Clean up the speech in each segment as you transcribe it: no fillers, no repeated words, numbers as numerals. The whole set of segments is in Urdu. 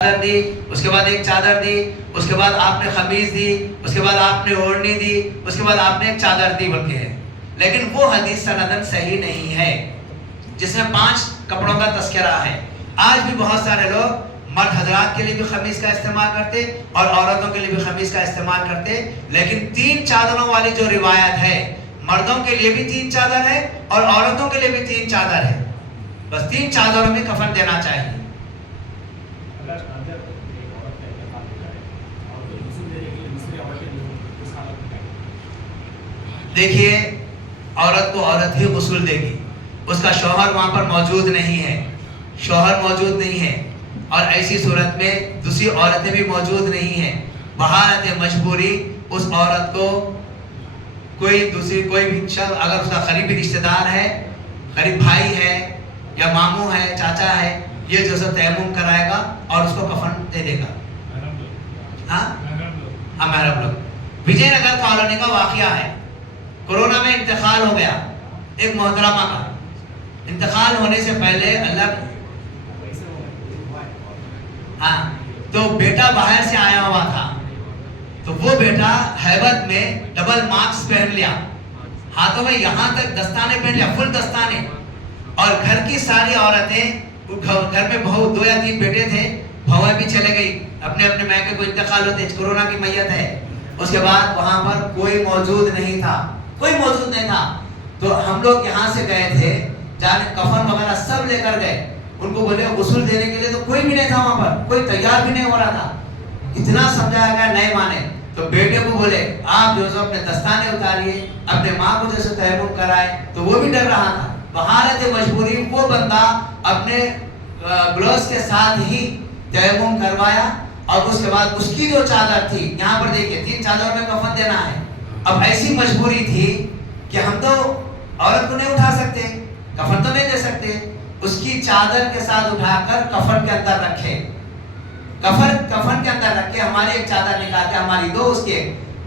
چادر دی، اس کے بعد ایک چادر دی، اس کے بعد آپ نے خمیز دی، اس کے بعد آپ نے اوڑھنی دی، اس کے بعد آپ نے ایک چادر دی بلکہ ہے. لیکن وہ حدیث سندن صحیح نہیں ہے جس میں 5 کپڑوں کا تذکرہ ہے. آج بھی بہت سارے لوگ مرد حضرات کے لیے بھی خمیز کا استعمال کرتے اور عورتوں کے لیے بھی خمیز کا استعمال کرتے، لیکن 3 چادروں والی جو روایت ہے، مردوں کے لیے بھی 3 چادر ہے اور عورتوں کے لیے بھی 3 چادر ہے. بس 3 چادروں میں کفن دینا چاہیے. دیکھیے، عورت کو عورت ہی غسل دے گی، اس کا شوہر وہاں پر موجود نہیں ہے، شوہر موجود نہیں ہے، اور ایسی صورت میں دوسری عورتیں بھی موجود نہیں ہیں. بحالت مجبوری اس عورت کو کوئی بھی شخص، اگر اس کا قریبی رشتہ دار ہے، قریب بھائی ہے یا ماموں ہے، چاچا ہے، یہ جو سب تیمم کرائے گا اور اس کو کفن دے دے گا. ہاں محرم لوگ. وجے نگر کالونی کا واقعہ ہے. کورونا میں انتقال ہو گیا ایک محترمہ کا. انتقال ہونے سے پہلے تو بیٹا باہر سے آیا ہوا تھا، تو وہ بیٹا ہیبت میں ڈبل ماسک پہن لیا، ہاتھوں میں یہاں تک دستانے پہن لیا، فل دستانے. اور گھر کی ساری عورتیں، گھر میں بہو 2 یا 3 بیٹے تھے، بہویں بھی چلے گئی، اپنے اپنے میکے کو انتقال ہوتے، کورونا کی میت ہے. اس کے بعد وہاں پر کوئی موجود نہیں تھا، کوئی موجود نہیں تھا. تو ہم لوگ یہاں سے گئے تھے، جانے کفن وغیرہ سب لے کر گئے. ان کو بولے غسل دینے کے لیے، تو کوئی بھی نہیں تھا وہاں پر، کوئی تیار بھی نہیں ہو رہا تھا. اتنا سمجھایا گیا، نہیں مانے. تو بیٹے کو بولے آپ جو سو اپنے دستانے اتاریے، اپنے ماں کو جیسے تیمم کرائے، تو وہ بھی ڈر رہا تھا. بحالت مجبوری وہ بندہ اپنے گلوز کے ساتھ ہی تیمم کروایا. اور اس کے بعد اس کی جو چادر تھی، یہاں پر دیکھیں 3 چادر میں کفن دینا ہے. اب ایسی مجبوری تھی کہ ہم تو عورت کو نہیں اٹھا سکتے، کفن تو نہیں دے سکتے. اس کی چادر کے ساتھ اٹھا کر کفن کے اندر رکھے، کفن کے اندر رکھے. ہماری ایک چادر نکال کے، ہماری 2 اس کے،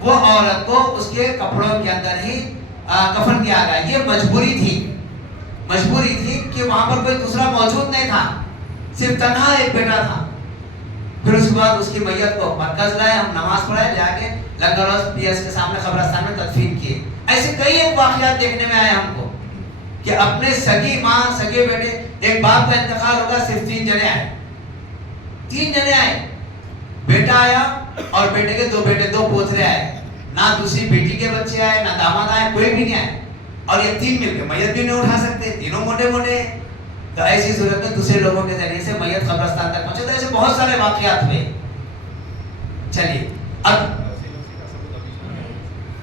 وہ عورت کو اس کے کپڑوں کے اندر ہی کفن دیا گیا. یہ مجبوری تھی کہ وہاں پر کوئی دوسرا موجود نہیں تھا، صرف تنہا ایک بیٹا تھا. پھر اس کے بعد اس کی میت کو مرکز لائے، ہم نماز پڑھائے، لے کے لنگر ہاؤس پی ایس کے سامنے قبرستان میں تدفین کیے. ایسے کئی ایک واقعات دیکھنے میں آئے ہم کو کہ اپنے سگی ماں، سگے بیٹے، ایک باپ کا انتقال ہوگا، صرف 3 جنے آئے. 3 جنے آئے، بیٹا آیا اور بیٹے کے 2 بیٹے، 2 پوترے آئے. نہ دوسری بیٹی کے بچے آئے، نہ داماد آئے، کوئی بھی نہیں آئے. اور یہ 3 مل کے میت بھی نہیں اٹھا سکتے، تینوں موٹے موٹے. تو ایسی صورت میں دوسرے لوگوں کے ذریعے سے میت قبرستان تک پہنچے. تو ایسے بہت سارے واقعات ہوئے. چلیے، اب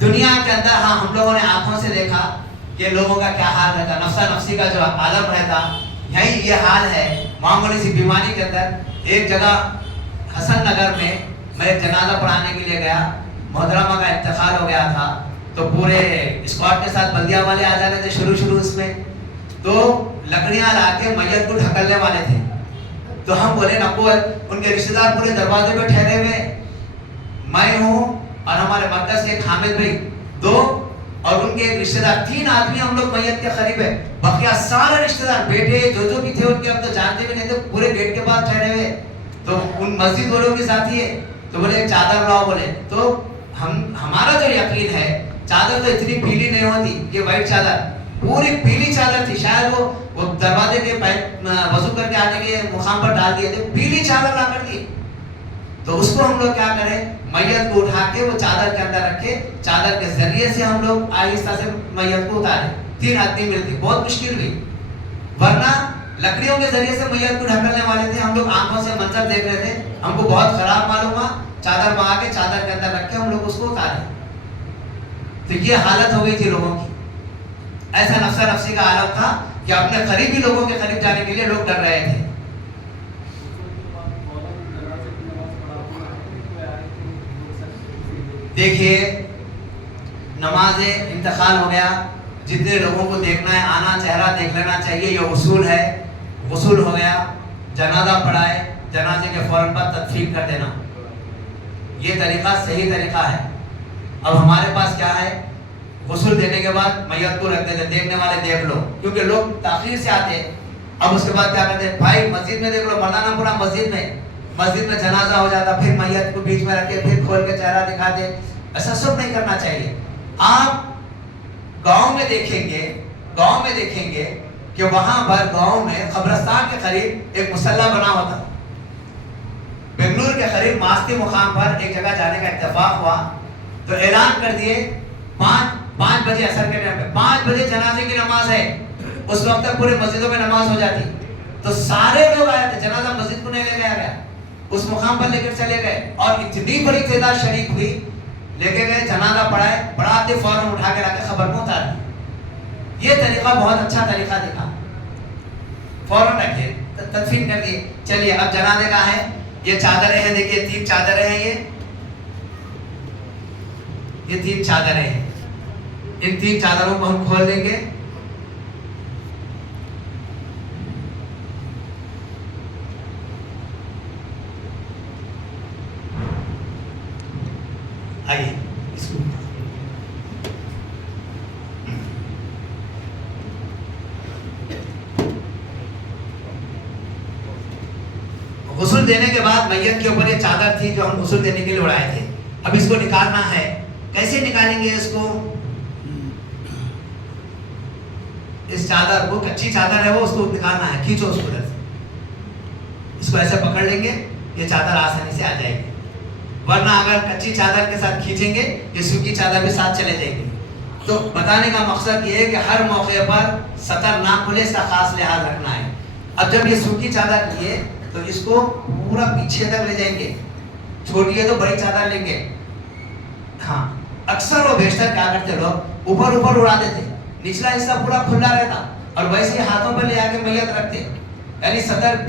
دنیا کے اندر ہم لوگوں نے آنکھوں سے دیکھا کہ لوگوں کا کیا حال رہتا، نفسا نفسی کا جو عالم رہتا، یہی یہ حال ہے. معمولی سی بیماری کے اندر ایک جگہ حسن نگر میں ایک جنازہ پڑھانے کے لیے گیا. محترمہ کا انتقال ہو گیا تھا، تو پورے اسکواڈ کے ساتھ بلدیہ والے آ جا رہے تھے شروع اس میں. تو لکڑیاں لا کے میت کو ڈھکلنے والے تھے. تو ہم بولے نبوت، ان کے رشتہ دار پورے دروازے پہ ٹھہرے ہوئے، میں ہوں اور ہمارے مرکز سے ایک حامد بھائی 2 اور ان کے رشتہ دار 3 آدمی ہم لوگ میت کے قریب ہے. بقیہ سارے رشتہ دار بیٹے جو بھی تھے ان کے، ہم تو جانتے بھی نہیں تھے، پورے گیٹ کے پاس ٹھہرے ہوئے. تو ان مسجد والوں کے ساتھی ہے، تو بولے ایک چادر لاؤ بولے. تو ہمارا جو یقین ہے، چادر تو اتنی پیلی نہیں ہوتی، یہ وائٹ چادر پوری پیلی چادر تھی. شاید وہ دروازے کے وضو کر کے آنے کے مقام پر ڈال دیے تھے، پیلی چادر لا کر دی. تو اس کو ہم لوگ کیا کریں، میت کو اٹھا کے وہ چادر کے اندر رکھے، چادر کے ذریعے سے ہم لوگ آہستہ سے میت کو اتارے. 3 آدمی ملتے، بہت مشکل ہوئی، ورنہ لکڑیوں کے ذریعے سے میت کو ڈھکلنے والے تھے. ہم لوگ آنکھوں سے منظر دیکھ رہے تھے، ہم کو بہت خراب معلوم ہوا. چادر منگا کے چادر کے اندر رکھ کے ہم لوگ اس کو اتارے. تو یہ حالت ہو گئی تھی لوگوں کی. ایسا نفسا نفسی کا عالم تھا کہ اپنے قریبی لوگوں کے قریب جانے کے لیے لوگ ڈر رہے تھے. دیکھیے، نماز انتقال ہو گیا، جتنے لوگوں کو دیکھنا ہے آنا، چہرہ دیکھ لینا چاہیے، یہ اصول ہے. غسل ہو گیا، جنازہ پڑھائے، جنازے کے فوراً بعد تدفین کر دینا، یہ طریقہ صحیح طریقہ ہے. اب ہمارے پاس کیا ہے، غسل دینے کے بعد میت کو رکھ دیتے، دیکھنے والے دیکھ لو، کیونکہ لوگ تاخیر سے آتے. اب اس کے بعد کیا کرتے ہیں، بھائی مسجد میں دیکھ لو، مردانہ پورا مسجد میں مسجد میں جنازہ ہو جاتا پھر میت کو بیچ میں رکھے پھر کھول کے چہرہ دکھاتے. ایسا سب نہیں کرنا چاہیے. آپ گاؤں میں دیکھیں گے کہ وہاں پر گاؤں میں قبرستان کے قریب ایک مصلی بنا ہوتا. بنگلور کے قریب ماستی مقام پر ایک جگہ جانے کا اتفاق ہوا تو اعلان کر دیے 5 بجے عصر کے ٹائم پہ 5 بجے جنازے کی نماز ہے. اس وقت تک پورے مسجدوں میں نماز ہو جاتی. تو سارے لوگ آئے تھے, جنازہ مسجد کو نہیں لے گیا, اس مقام پر لے کر چلے گئے اور اتنی بڑی تعداد شریک ہوئی, لے کے گئے جنازہ پڑھائے, پڑھاتے فوراً اٹھا کے رکھے قبر میں اتار دی. یہ طریقہ بہت اچھا طریقہ دیکھا, فوراً رکھے تدفین کر دیے. چلیے اب جنازے کا ہے, یہ چادریں ہیں, دیکھیے 3 چادریں ہیں, یہ 3 چادریں ہیں. ان 3 چادروں کو ہم کھول دیں گے. آئیے اس کو غسل دینے کے بعد میت کے اوپر یہ چادر تھی جو ہم غسل دینے کے لیے اڑائے تھے. اب اس کو نکالنا ہے. کیسے نکالیں گے اس کو؟ اس چادر کو, کچی چادر ہے وہ, اس کو نکالنا ہے. کھینچو اس کو ادھر سے, اس کو ایسے پکڑ لیں گے, یہ چادر آسانی سے آ جائے گی. ورنہ اگر کچی چادر کے ساتھ کھینچیں گے یہ سوکھی چادر بھی ساتھ چلے جائیں گے. تو بتانے کا مقصد یہ ہے کہ ہر موقع پر سطر نہ کھلے, اس کا خاص لحاظ رکھنا ہے. اب جب یہ سوکھی چادر لیے تو اس کو پورا پیچھے تک لے جائیں گے. چھوٹی ہے تو بڑی چادر لیں گے. ہاں, اکثر و بیشتر کیا کرتے لوگ, اوپر اڑا دیتے, نچلا حصہ پورا کھلا رہتا اور ویسے ہی ہاتھوں پر لے آ کے میت رکھتے. یعنی سطر کے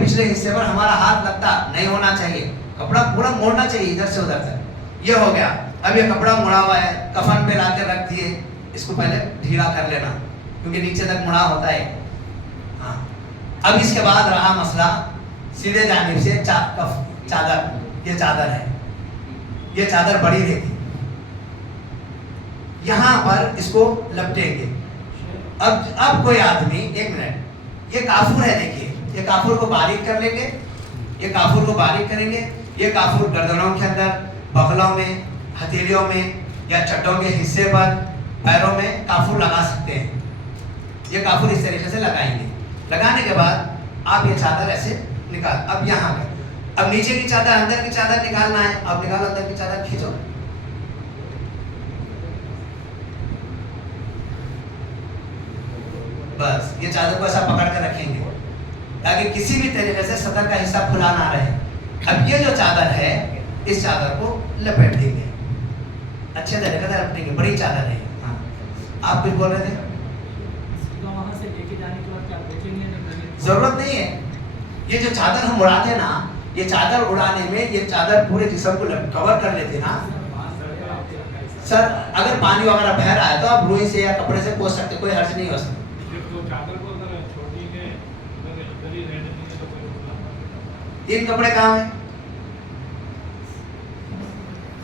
پچھلے حصے پر ہمارا ہاتھ لگتا نہیں ہونا چاہیے. کپڑا پورا موڑنا چاہیے ادھر سے ادھر تک. یہ ہو گیا. اب یہ کپڑا مڑا ہوا ہے, کفن پہ لا کے رکھ دیے. اس کو پہلے ڈھیلا کر لینا کیونکہ نیچے تک مڑا ہوتا ہے. ہاں, اب اس کے بعد رہا مسئلہ سیدھے جانب سے چادر. یہ چادر ہے, یہ چادر بڑی رہتی, یہاں پر اس کو لپٹیں گے. اب کوئی آدمی, ایک منٹ, یہ کافور ہے, دیکھیے یہ کافور کو باریک کر لیں گے. یہ کافور کو باریک کریں گے. یہ کافور گردنوں کے اندر, بغلوں میں, ہتھیلیوں میں یا چٹوں کے حصے پر, پیروں میں کافور لگا سکتے ہیں. یہ کافور اس طریقے سے لگائیں گے. لگانے کے بعد آپ یہ چادر ایسے نکال. اب یہاں پہ اب نیچے کی چادر, اندر کی چادر نکالنا ہے. اب نکالو, اندر کی چادر کھینچو. بس یہ چادر کو ایسا پکڑ کر رکھیں گے تاکہ کسی بھی طریقے سے سطر کا حصہ کھلا نہ رہے. اب یہ جو چادر ہے اس چادر کو لپیٹ دیں گے, اچھے طریقے سے لپٹیں گے. بڑی چادر ہے. ہاں, آپ کچھ بول رہے تھے؟ ضرورت نہیں ہے. یہ جو چادر ہم اڑاتے ہیں نا, یہ چادر اڑانے میں یہ چادر پورے جسم کو کور کر لیتے نا. سر اگر پانی وغیرہ بہ رہا ہے تو آپ روئی سے یا کپڑے سے پوچھ سکتے, کوئی حرج نہیں ہو سکتا. تین کپڑے کہاں ہیں؟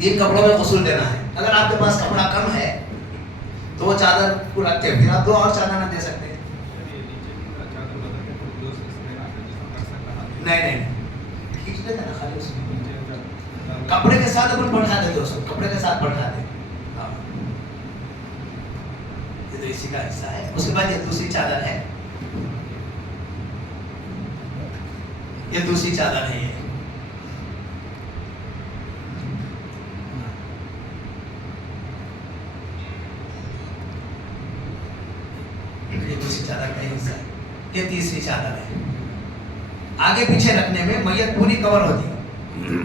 3 کپڑوں میں غسل دینا ہے. اگر آپ کے پاس کپڑا کم ہے تو وہ چادر کو رکھتے, پھر آپ 2 اور چادر نہ دے سکتے. نہیں, کھینچ لیتے نا خالی اس میں, کپڑے کے ساتھ اپن بڑھا دیتے, اس کو کپڑے کے ساتھ بڑھا دے. یہ تو اسی کا حصہ ہے. اس کے بعد یہ دوسری چادر ہے, یہ دوسری چادر ہے. یہ دوسری چادر کا حصہ ہے. یہ تیسری چادر ہے. آگے پیچھے رکھنے میں میت پوری کور ہوتی ہے.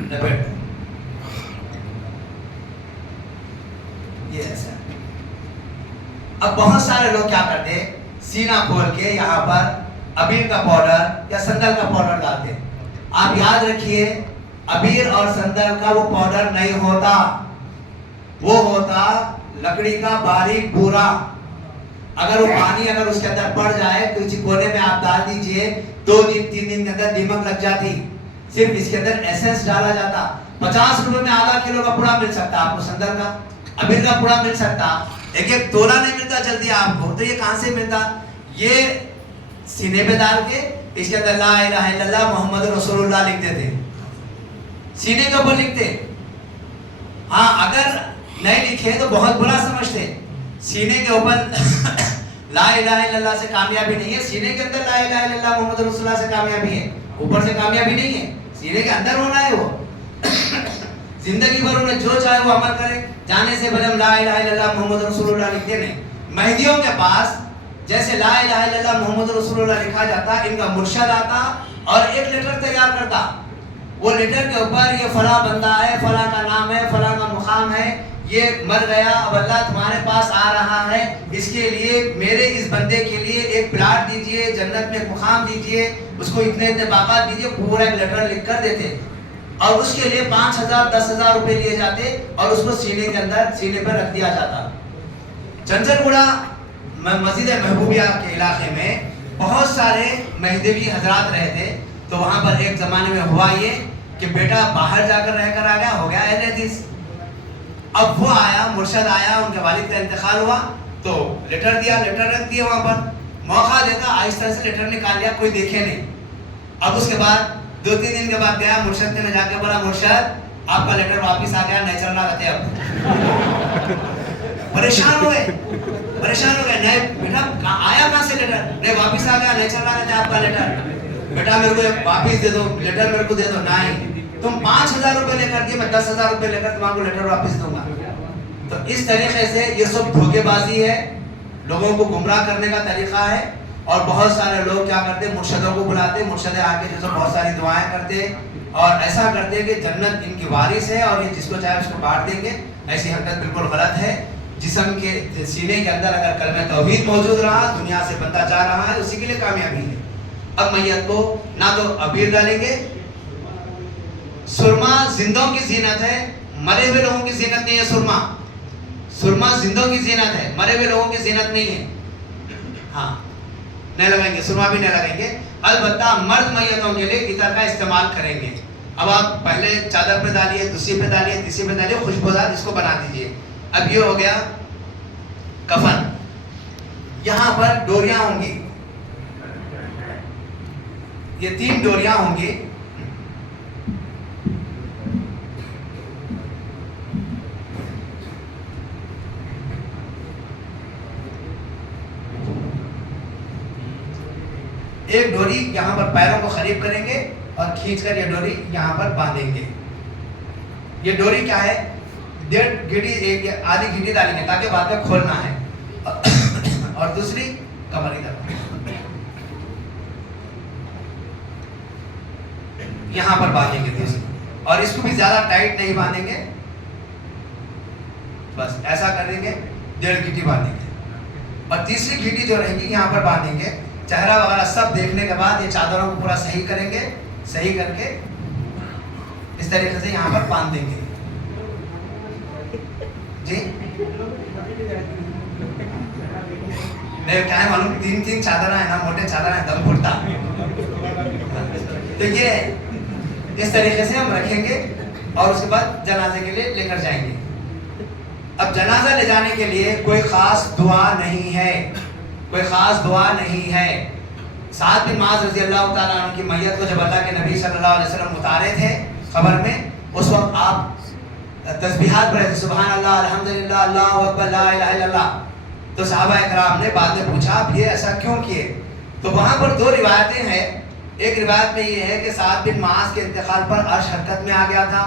لپیٹ یہ ایسا. اب بہت سارے لوگ کیا کرتے, سینہ کھول کے یہاں پر ابیر کا پاؤڈر یا سندل کا پاؤڈر ڈالتے. آپ یاد رکھیے, ابیر اور سندل کا وہ پاؤڈر نہیں ہوتا, وہ ہوتا لکڑی کا باریک بورا. اگر وہ پانی اگر اس کے اندر پڑ جائے تو اسی کونے میں آپ ڈال دیجئے, 2 دن 3 دن کے اندر دیمک لگ جاتی. صرف اس کے اندر ایسنس ڈالا جاتا. 50 روپے میں آدھا کلو کا پوڑا مل سکتا آپ کو, سندل کا ابیر کا پوڑا مل سکتا. ایک تولا نہیں ملتا جلدی آپ کو, تو یہ کہاں سے ملتا؟ یہ سینے پہ ڈال کے اس کے اندر لا الہ الا اللہ محمد رسول اللہ لکھتے تھے، سینے کے اوپر لکھتے. ہاں اگر نہیں لکھے تو بہت برا سمجھتے. سینے کے اوپر لا الہ الا اللہ سے کامیابی نہیں ہے، سینے کے اندر لا الہ الا اللہ محمد رسول اللہ سے کامیابی ہے، اوپر سے کامیابی نہیں ہے. سینے کے اندر ہونا ہے وہ. زندگی بھر انہیں جو چاہے وہ عمل کرے، جانے سے پہلے ہم لا الہ الا اللہ محمد رسول اللہ لکھتے نہیں. مہدیوں کے پاس جیسے لا الہ الا اللہ محمد رسول اللہ لکھا جاتا، ان کا مرشد آتا اور ایک لیٹر تیار کرتا. وہ لیٹر کے اوپر یہ فلاں بندہ ہے، فلاں کا نام ہے، فلاں کا مقام ہے، یہ مر گیا، اب اللہ تمہارے پاس آ رہا ہے، اس کے لیے میرے اس بندے کے لیے ایک پلاٹ دیجئے، جنت میں ایک مقام دیجئے، اس کو اتنے اتنے باقات دیجئے. پورا ایک لیٹر لکھ کر دیتے اور اس کے لیے 5,000 10,000 روپے لیے جاتے اور اس کو سینے کے اندر سینے پر رکھ دیا جاتا. چنچل گوڑا مسجد محبوبیہ کے علاقے میں بہت سارے مہدوی حضرات رہے تھے. تو وہاں پر ایک زمانے میں ہوا یہ کہ بیٹا باہر جا کر رہ کر آ گیا، ہو گیا اہل حدیث. اب وہ آیا، مرشد آیا، ان کے والد کا انتقال ہوا تو لیٹر دیا، لیٹر رکھ دیا وہاں پر. موقع دیکھا، آہستہ سے لیٹر نکال لیا، کوئی دیکھے نہیں. اب اس کے بعد 2-3 دن کے بعد گیا مرشد نے جا کے بولا مرشد آپ کا لیٹر واپس آ گیا، نہیں چلنا رہتے. اب پریشان ہوئے، نہیں بیٹا آیا کہاں سے لیٹر؟ نہیں واپس آ گیا، نہیں چلنا رہتے آپ کا لیٹر. بیٹا میرے کو واپس دے دو لیٹر، میرے کو دے دو. نہیں تم 5,000 روپے لے کر کے میں 10,000 روپے لے کر تمہارے کو لیٹر واپس دوں گا. تو اس طریقے سے یہ سب دھوکے بازی ہے، لوگوں کو گمراہ کرنے کا طریقہ ہے. اور بہت سارے لوگ کیا کرتے، مرشدوں کو بلاتے، مرشد آ کے جو بہت ساری دعائیں کرتے اور ایسا کرتے کہ جنت ان کی وارث ہے اور یہ جس کو چاہے اس کو بانٹ دیں گے. ایسی حرکت بالکل غلط ہے. جسم کے سینے کے اندر اگر کلمہ توحید موجود رہا، دنیا سے بندہ جا رہا ہے، اسی کے لیے کامیابی ہے. اب میت کو نہ تو ابیر ڈالیں گے. سرما زندوں کی زینت ہے، مرے ہوئے لوگوں کی زینت نہیں ہے. سرما زندوں کی زینت ہے، مرے ہوئے لوگوں کی زینت نہیں ہے. ہاں نہیں لگائیں گے، سرما بھی نہیں لگائیں گے. البتہ مرد میتوں کے لیے عطر کا استعمال کریں گے. اب آپ پہلے چادر پہ ڈالیے، دوسری پہ ڈالیے، تیسری پہ ڈالیے، خوشبودار اس کو بنا دیجیے. اب یہ ہو گیا کفن. یہاں پر ڈوریاں ہوں گی، یہ 3 ڈوریاں ہوں گی. ایک ڈوری یہاں پر پیروں کو قریب کریں گے اور کھینچ کر یہ ڈوری یہاں پر باندھیں گے. یہ ڈوری کیا ہے، 1.5 گھٹی، آدھی گھٹی ڈالیں گے تاکہ بعد میں کھولنا ہے. اور دوسری کمر ادھر یہاں پر باندھیں گے دوسری. اور اس کو بھی زیادہ ٹائٹ نہیں باندھیں گے، بس ایسا کر دیں گے، 1.5 گھٹی باندھیں گے. اور تیسری گھٹی جو رہیں گی یہاں پر باندھیں گے. چہرہ وغیرہ سب دیکھنے کے بعد یہ چادروں کو پورا صحیح کریں گے، صحیح کر کے اس طریقے سے یہاں پر باندھ دیں گے. جی نہیں کیا ہے معلوم، 3 چادر ہیں نا، موٹے چادر ہیں، دم پھٹتا. تو یہ اس طریقے سے ہم رکھیں گے اور اس کے بعد جنازے کے لیے لے کر جائیں گے. اب جنازہ لے جانے کے لیے کوئی خاص دعا نہیں ہے، کوئی خاص دعا نہیں ہے. سعد بن معاذ رضی اللہ تعالیٰ عنہ کی میت کو جب اللہ کے نبی صلی اللہ علیہ وسلم اتارے تھے قبر میں، اس وقت آپ تسبیحات پڑھے تھے، سبحان اللہ، الحمدللہ، اللہ اکبر، لا الہ الا اللہ. تو صحابہ اکرام نے بعد میں پوچھا آپ یہ ایسا کیوں کیے؟ تو وہاں پر 2 روایتیں ہیں. ایک روایت میں یہ ہے کہ سعد بن معاذ کے انتقال پر عرش حرکت میں آ گیا تھا،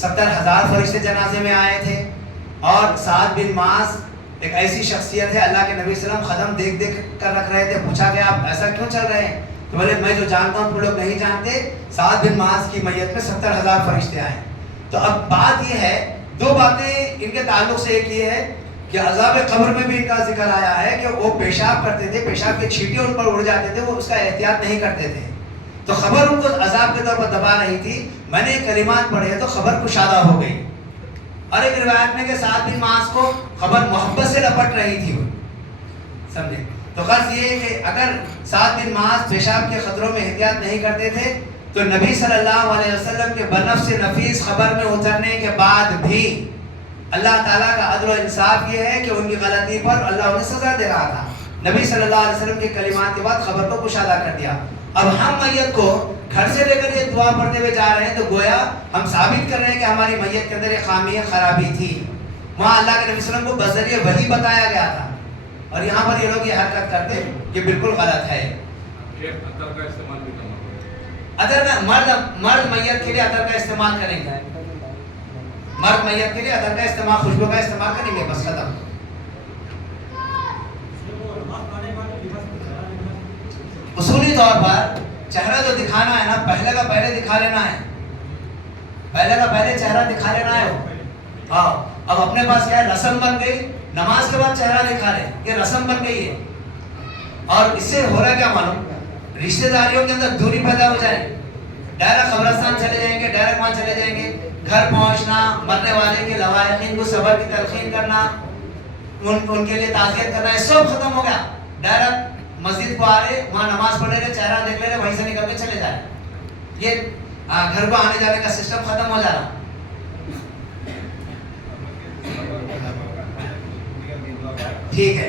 70,000 فرشتے جنازے میں آئے تھے. اور سعد بن معاذ ایک ایسی شخصیت ہے، اللہ کے نبی صلی اللہ علیہ وسلم خدم دیکھ دیکھ کر رکھ رہے تھے. پوچھا گیا آپ ایسا کیوں چل رہے ہیں؟ تو بولے میں جو جانتا ہوں تم لوگ نہیں جانتے، سعد بن معاذ کی میت میں 70,000 فرشتے آئے. تو اب بات یہ ہے، 2 باتیں ان کے تعلق سے. ایک یہ ہے کہ عذاب قبر میں بھی ان کا ذکر آیا ہے کہ وہ پیشاب کرتے تھے، پیشاب کے چھینٹے ان پر اڑ جاتے تھے، وہ اس کا احتیاط نہیں کرتے تھے. تو خبر ان کو عذاب کے طور پر دبا رہی تھی. میں نے کلمات پڑھے تو خبر کشادہ ہو گئی. اور ایک روایت میں کہ سعد بن معاذ کو خبر محبت سے لپٹ رہی تھی، سمجھے. تو غرض یہ ہے کہ اگر سعد بن معاذ پیشاب کے خطروں میں احتیاط نہیں کرتے تھے تو نبی صلی اللہ علیہ وسلم کے بنفس نفیس خبر میں اترنے کے بعد بھی اللہ تعالیٰ کا عدل و انصاف یہ ہے کہ ان کی غلطی پر اللہ انہیں سزا دے رہا تھا. نبی صلی اللہ علیہ وسلم کے کلمات کے بعد خبر کو کشادہ کر دیا. اب ہم میت کو گھر سے لے کر یہ دعا پڑھتے ہوئے جا رہے ہیں تو گویا ہم ثابت کر رہے ہیں کہ ہماری میت کے اندر یہ خامی خرابی تھی. وہاں اللہ کے نبی صلی اللہ علیہ وسلم کو بذریعہ وحی بتایا گیا تھا, اور یہاں پر یہ لوگ یہ حرکت کرتے کہ بالکل غلط ہے. عطر کا مرد میت کے لیے عطر کا استعمال کریں گے, مرد میت کے لیے عطر کا استعمال, خوشبو کا استعمال کریں گے, بس ختم. اصولی طور پر چہرہ جو دکھانا ہے نا, پہلے کا پہلے دکھا لینا ہے, پہلے کا پہلے چہرہ دکھا لینا ہے. ہاں, اب اپنے پاس کیا ہے, رسم بن گئی, نماز کے بعد چہرہ دکھا رہے, یہ رسم بن گئی ہے. اور اس سے ہو رہا کیا معلوم, رشتہ داریوں کے اندر دوری پیدا ہو جائے. ڈائریکٹ قبرستان چلے جائیں گے, ڈائریکٹ وہاں چلے جائیں گے, گھر پہنچنا, مرنے والے کے لواحقین کو صبر کی تلقین کرنا, ان کے لیے تعزیت کرنا, یہ سب ختم ہو گیا. ڈائریکٹ مسجد کو آ رہے, وہاں نماز پڑھ رہے, چہرہ دیکھ لے رہے, وہیں سے نکل کے چلے جا رہے. یہ گھر کو آنے جانے کا سسٹم ختم ہو جا رہا. ٹھیک ہے,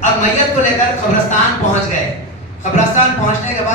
اب میت کو لے کر قبرستان پہنچ گئے. قبرستان پہنچنے کے بعد